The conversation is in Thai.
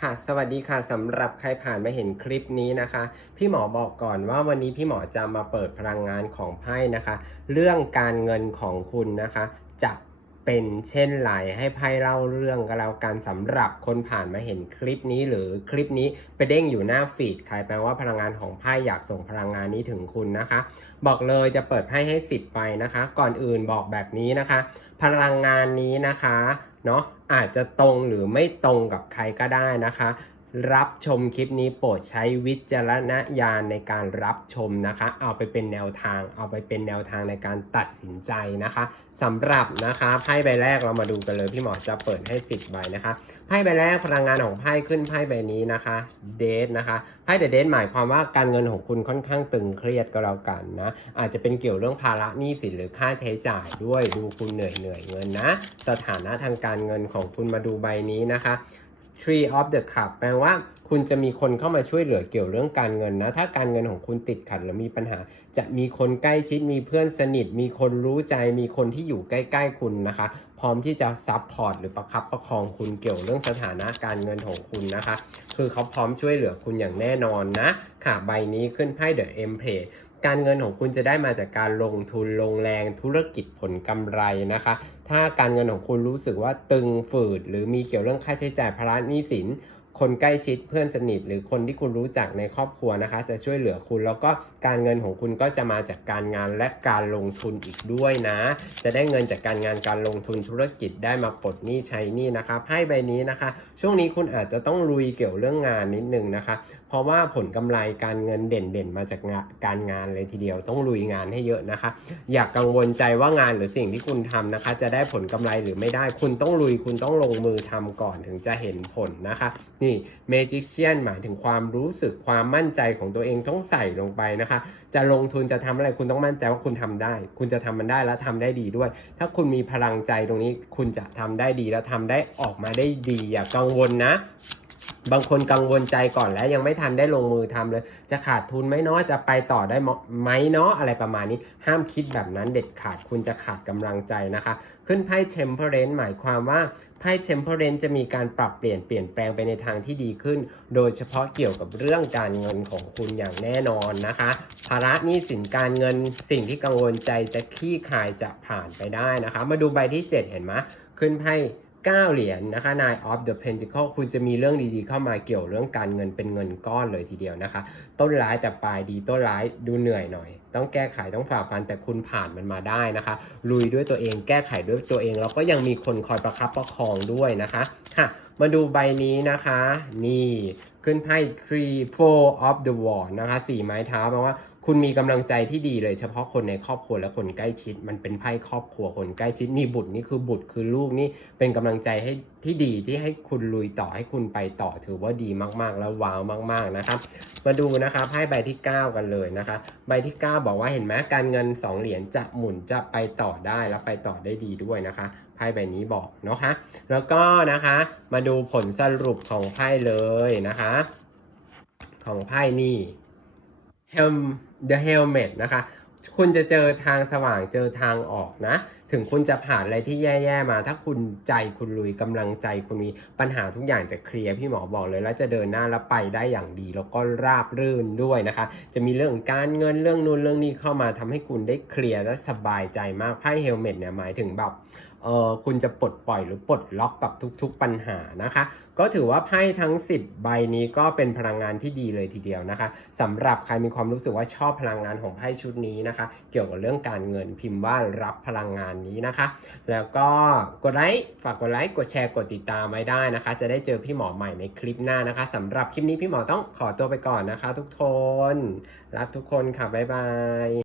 ค่ะ สวัสดีค่ะสำหรับใครผ่านมาเห็นคลิปนี้นะคะ พี่หมอบอกก่อนว่าวันนี้พี่หมอจะมาเปิดพลังงานของไพ่นะคะ เรื่องการเงินของคุณนะคะ จะเป็นเช่นไรให้ไพ่เล่าเรื่องกันแล้วกันสำหรับคนผ่านมาเห็นคลิปนี้หรือคลิปนี้ไปเด้งอยู่หน้าฟีดใครแปลว่าพลังงานของไพ่อยากส่งพลังงานนี้ถึงคุณนะคะ บอกเลยจะเปิดไพ่ให้ 10 ไปนะคะ ก่อนอื่นบอกแบบนี้นะคะ พลังงานนี้นะคะ เนาะอาจจะตรงหรือไม่ตรงกับใครก็ได้นะคะ รับชมคลิปนี้โปรดใช้วิจารณญาณในการรับชมนะคะ เอาไปเป็นแนวทาง เอาไปเป็นแนวทางในการตัดสินใจนะคะสำหรับนะคะไพ่ใบแรกเรามาดูกันเลยพี่หมอจะเปิดให้10ใบนะคะไพ่ใบแรกพลังงานของไพ่ขึ้นไพ่ใบนี้นะคะเดทนะคะไพ่เดอะเดทหมายความว่าการเงินของคุณค่อนข้างตึงเครียดก็แล้วกันนะ อาจจะเป็นเกี่ยวเรื่องภาระหนี้สินหรือค่าใช้จ่ายด้วยดูคุณเหนื่อยเหนื่อยเงินนะ สถานะทางการเงินของคุณมาดูใบนี้นะคะ Tree of the Cup แปลว่าคุณจะมีคนเข้ามาช่วยเหลือเกี่ยวเรื่องการเงินนะ ถ้าการเงินของคุณติดขัดหรือมีปัญหา จะมีคนใกล้ชิด มีเพื่อนสนิท มีคนรู้ใจ มีคนที่อยู่ใกล้ ๆ คุณนะคะ พร้อมที่จะซับพอร์ตหรือประคับประคองคุณเกี่ยวเรื่องสถานะการเงินของคุณนะคะ คือเขาพร้อมช่วยเหลือคุณอย่างแน่นอนนะ ค่ะ ใบนี้ขึ้นไพ่ The Empress การเงินของคุณจะได้มาจากการลงทุนลงแรงธุรกิจผลกำไรนะคะ ถ้าการเงินของคุณรู้สึกว่าตึงฝืด หรือมีเกี่ยวเรื่องค่าใช้จ่ายภาระหนี้สิน คนใกล้ชิดเพื่อนสนิท หรือคนที่คุณรู้จักในครอบครัวนะคะ จะช่วยเหลือคุณ แล้วก็การเงินของคุณก็จะมาจากการงานและการลงทุนอีกด้วยนะ จะได้เงินจากการงานการลงทุนธุรกิจได้มาปลดหนี้ใช้หนี้นะคะไพ่ใบนี้นะคะ ช่วงนี้คุณอาจจะต้องลุยเกี่ยวเรื่องงานนิดนึงนะคะ เพราะว่าผลกำไรการเงินเด่นๆ มาจากงานการงานเลยทีเดียวต้องลุยงานให้เยอะนะคะ อย่ากกังวลใจว่างานหรือสิ่งที่คุณทำนะคะ จะได้ผลกำไรหรือไม่ได้คุณต้องลุยคุณต้องลงมือทำก่อนถึงจะเห็นผลนะคะนี่ Magician หมายถึงความรู้สึกความมั่นใจของตัวเองต้องใส่ลงไปนะคะ จะลงทุนจะทำอะไรคุณต้องมั่นใจว่าคุณทำได้ คุณจะทำมันได้และทำได้ดีด้วย ถ้าคุณมีพลังใจตรงนี้คุณจะทำได้ดีและทำได้ออกมาได้ดีอย่ากังวลนะ บางคนกังวลใจก่อนแล้วยังไม่ทันได้ลงมือทำเลย จะขาดทุนไหมเนาะจะไปต่อได้ไหมเนาะอะไรประมาณนี้ ห้ามคิดแบบนั้นเด็ดขาดคุณจะขาดกำลังใจนะคะ ขึ้นไพ่ Temperance หมายความว่าไพ่ Temperance จะมีการปรับเปลี่ยนเปลี่ยนแปลงไปในทางที่ดีขึ้น โดยเฉพาะเกี่ยวกับเรื่องการเงินของคุณอย่างแน่นอนนะคะภาระหนี้สินการเงินสิ่งที่กังวลใจจะคลี่คลายจะผ่านไปได้นะคะ มาดูใบที่ 7 เห็นไหมขึ้นไพ่ 9 เหรียญนะคะ Nine of the Pentacle คุณจะมีเรื่องดีๆ เข้ามาเกี่ยวเรื่องการเงินเป็นเงินก้อนเลยทีเดียวนะคะ ต้นร้ายแต่ปลายดีต้นร้ายดูเหนื่อยหน่อย ต้องแก้ไขต้องฝ่าฟันแต่คุณผ่านมันมาได้นะคะ ลุยด้วยตัวเองแก้ไขด้วยตัวเอง แล้วก็ยังมีคนคอยประคับประคองด้วยนะคะค่ะมาดูใบนี้นะคะ นี่ขึ้นไพ่ three four of the wand นะคะสี่ไม้เท้าแปลว่า คุณมีกำลังใจที่ดีเลยเฉพาะคนในครอบครัวและคนใกล้ชิด มันเป็นไพ่ครอบครัวคนใกล้ชิดมีบุตรนี่คือบุตรคือลูกนี่เป็นกำลังใจให้ที่ดีที่ให้คุณลุยต่อให้คุณไปต่อถือว่าดีมากๆ แล้วว้าวมาก ๆนะครับ มาดูนะคะไพ่ใบที่ 9 กันเลยนะคะ ใบที่ 9 บอกว่าเห็นไหมการเงิน 2 เหรียญจะหมุนจะไปต่อได้แล้วไปต่อได้ดีด้วยนะคะไพ่ใบนี้บอกเนาะคะ แล้วก็นะคะ มาดูผลสรุปของไพ่เลยนะคะ ของไพ่นี่ the helmet นะคะ คุณจะเจอทางสว่างเจอทางออกนะ ถึงคุณจะผ่านอะไรที่แย่ๆมา ถ้าคุณใจคุณลุยกำลังใจคุณมีปัญหาทุกอย่างจะเคลียร์พี่หมอบอกเลยแล้วจะเดินหน้าแล้วไปได้อย่างดี แล้วก็ราบรื่นด้วยนะคะ จะมีเรื่องการเงินเรื่องนู้นเรื่องนี้เข้ามาทำให้คุณได้เคลียร์และสบายใจมากไพ่เฮลเมตเนี่ยหมายถึงแบบ เออคุณจะปลดปล่อยหรือปลดล็อกกับทุกๆปัญหานะคะ ก็ถือว่าไพ่ทั้ง 10 ใบนี้ก็เป็นพลังงานที่ดีเลยทีเดียวนะคะสำหรับใครมีความรู้สึกว่าชอบพลังงานของไพ่ชุดนี้นะคะ เกี่ยวกับเรื่องการเงินพิมพ์ว่ารับพลังงานนี้นะคะ แล้วก็กดไลค์ฝากกดไลค์กดแชร์กดติดตามไว้ได้นะคะ จะได้เจอพี่หมอใหม่ในคลิปหน้านะคะสำหรับคลิปนี้พี่หมอต้องขอตัวไปก่อนนะคะ ทุกคนรักทุกคนค่ะบ๊ายบาย